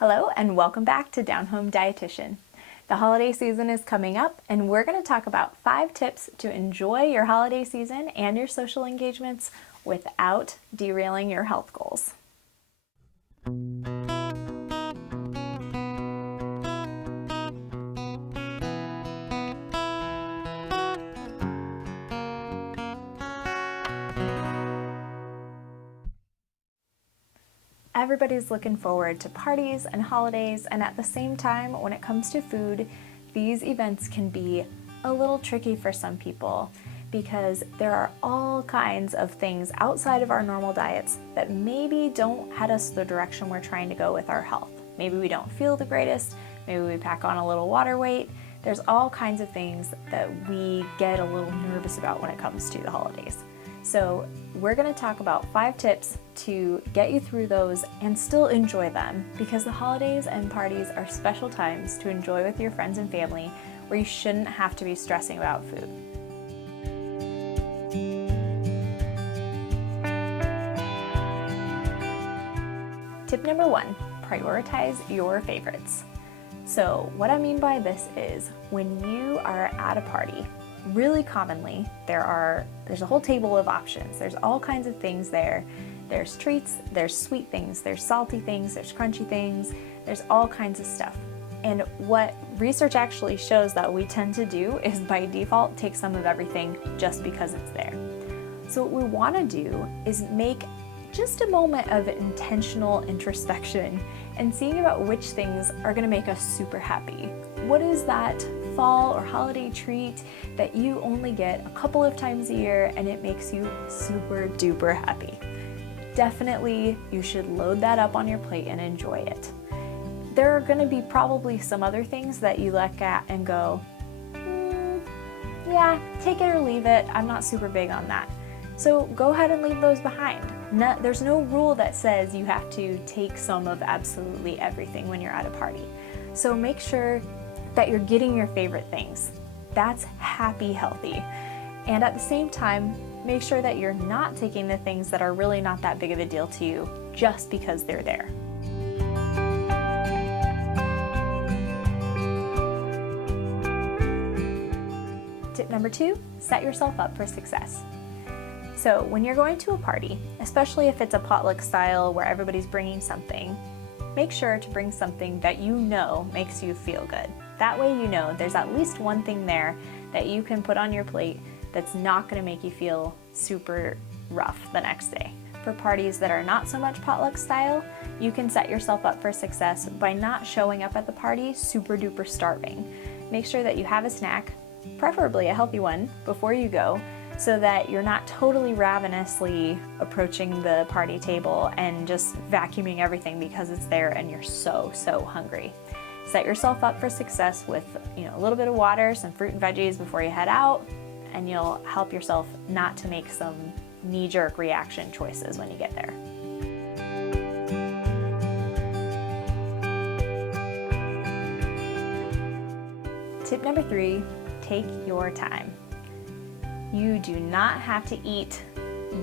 Hello and welcome back to Down Home Dietitian. The holiday season is coming up and we're going to talk about 5 tips to enjoy your holiday season and your social engagements without derailing your health goals. Everybody's looking forward to parties and holidays, and at the same time, when it comes to food, these events can be a little tricky for some people because there are all kinds of things outside of our normal diets that maybe don't head us the direction we're trying to go with our health. Maybe we don't feel the greatest, maybe we pack on a little water weight. There's all kinds of things that we get a little nervous about when it comes to the holidays. So we're going to talk about 5 tips to get you through those and still enjoy them, because the holidays and parties are special times to enjoy with your friends and family where you shouldn't have to be stressing about food. Tip number 1, prioritize your favorites. So what I mean by this is when you are at a party, really commonly, there's a whole table of options. There's all kinds of things there. There's treats, there's sweet things, there's salty things, there's crunchy things, there's all kinds of stuff. And what research actually shows that we tend to do is by default take some of everything just because it's there. So what we want to do is make just a moment of intentional introspection and seeing about which things are going to make us super happy. What is that fall or holiday treat that you only get a couple of times a year and it makes you super duper happy? Definitely, you should load that up on your plate and enjoy it. There are going to be probably some other things that you look at and go, yeah, take it or leave it. I'm not super big on that. So go ahead and leave those behind. There's no rule that says you have to take some of absolutely everything when you're at a party. So make sure that you're getting your favorite things. That's happy, healthy. And at the same time, make sure that you're not taking the things that are really not that big of a deal to you just because they're there. Tip number 2, set yourself up for success. So when you're going to a party, especially if it's a potluck style where everybody's bringing something, make sure to bring something that you know makes you feel good. That way you know there's at least one thing there that you can put on your plate that's not going to make you feel super rough the next day. For parties that are not so much potluck style, you can set yourself up for success by not showing up at the party super duper starving. Make sure that you have a snack, preferably a healthy one, before you go, so that you're not totally ravenously approaching the party table and just vacuuming everything because it's there and you're so hungry. Set yourself up for success with a little bit of water, some fruit and veggies before you head out, and you'll help yourself not to make some knee-jerk reaction choices when you get there. Tip number 3, take your time. You do not have to eat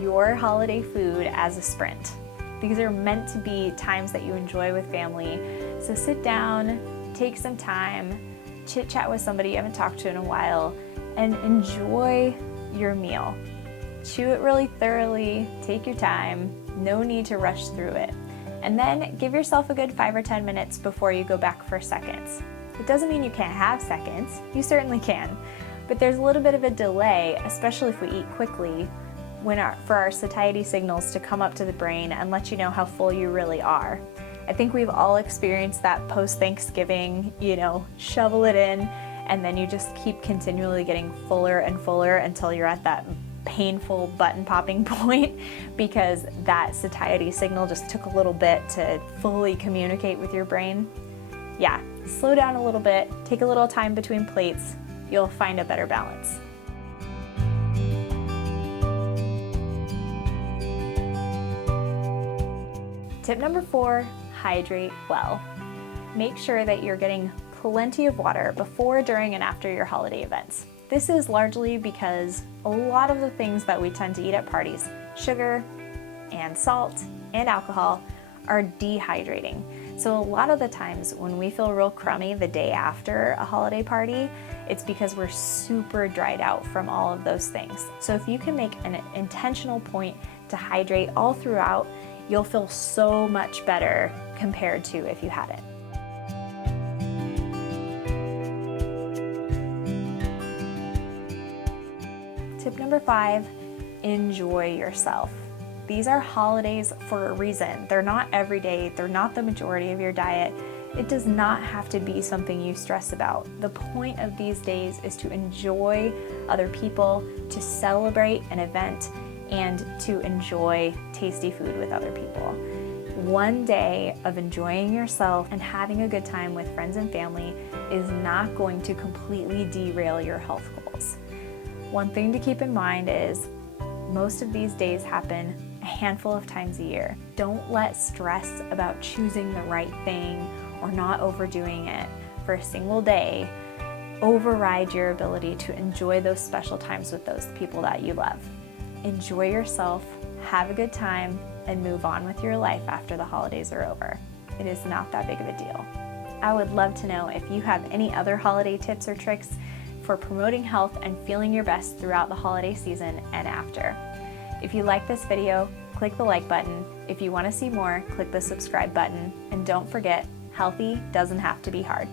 your holiday food as a sprint. These are meant to be times that you enjoy with family. So sit down, take some time, chit chat with somebody you haven't talked to in a while, and enjoy your meal. Chew it really thoroughly, take your time, no need to rush through it. And then give yourself a good 5 or 10 minutes before you go back for seconds. It doesn't mean you can't have seconds, you certainly can. But there's a little bit of a delay, especially if we eat quickly, for our satiety signals to come up to the brain and let you know how full you really are. I think we've all experienced that post-Thanksgiving, shovel it in, and then you just keep continually getting fuller and fuller until you're at that painful button-popping point because that satiety signal just took a little bit to fully communicate with your brain. Yeah, slow down a little bit, take a little time between plates, you'll find a better balance. Tip number 4, hydrate well. Make sure that you're getting plenty of water before, during, and after your holiday events. This is largely because a lot of the things that we tend to eat at parties, sugar and salt and alcohol, are dehydrating. So a lot of the times when we feel real crummy the day after a holiday party, it's because we're super dried out from all of those things. So if you can make an intentional point to hydrate all throughout, you'll feel so much better compared to if you hadn't. Tip number 5, enjoy yourself. These are holidays for a reason. They're not every day, they're not the majority of your diet. It does not have to be something you stress about. The point of these days is to enjoy other people, to celebrate an event, and to enjoy tasty food with other people. One day of enjoying yourself and having a good time with friends and family is not going to completely derail your health goals. One thing to keep in mind is most of these days happen a handful of times a year. Don't let stress about choosing the right thing or not overdoing it for a single day override your ability to enjoy those special times with those people that you love. Enjoy yourself, have a good time, and move on with your life after the holidays are over. It is not that big of a deal. I would love to know if you have any other holiday tips or tricks for promoting health and feeling your best throughout the holiday season and after. If you like this video, click the like button. If you want to see more, click the subscribe button. And don't forget, healthy doesn't have to be hard.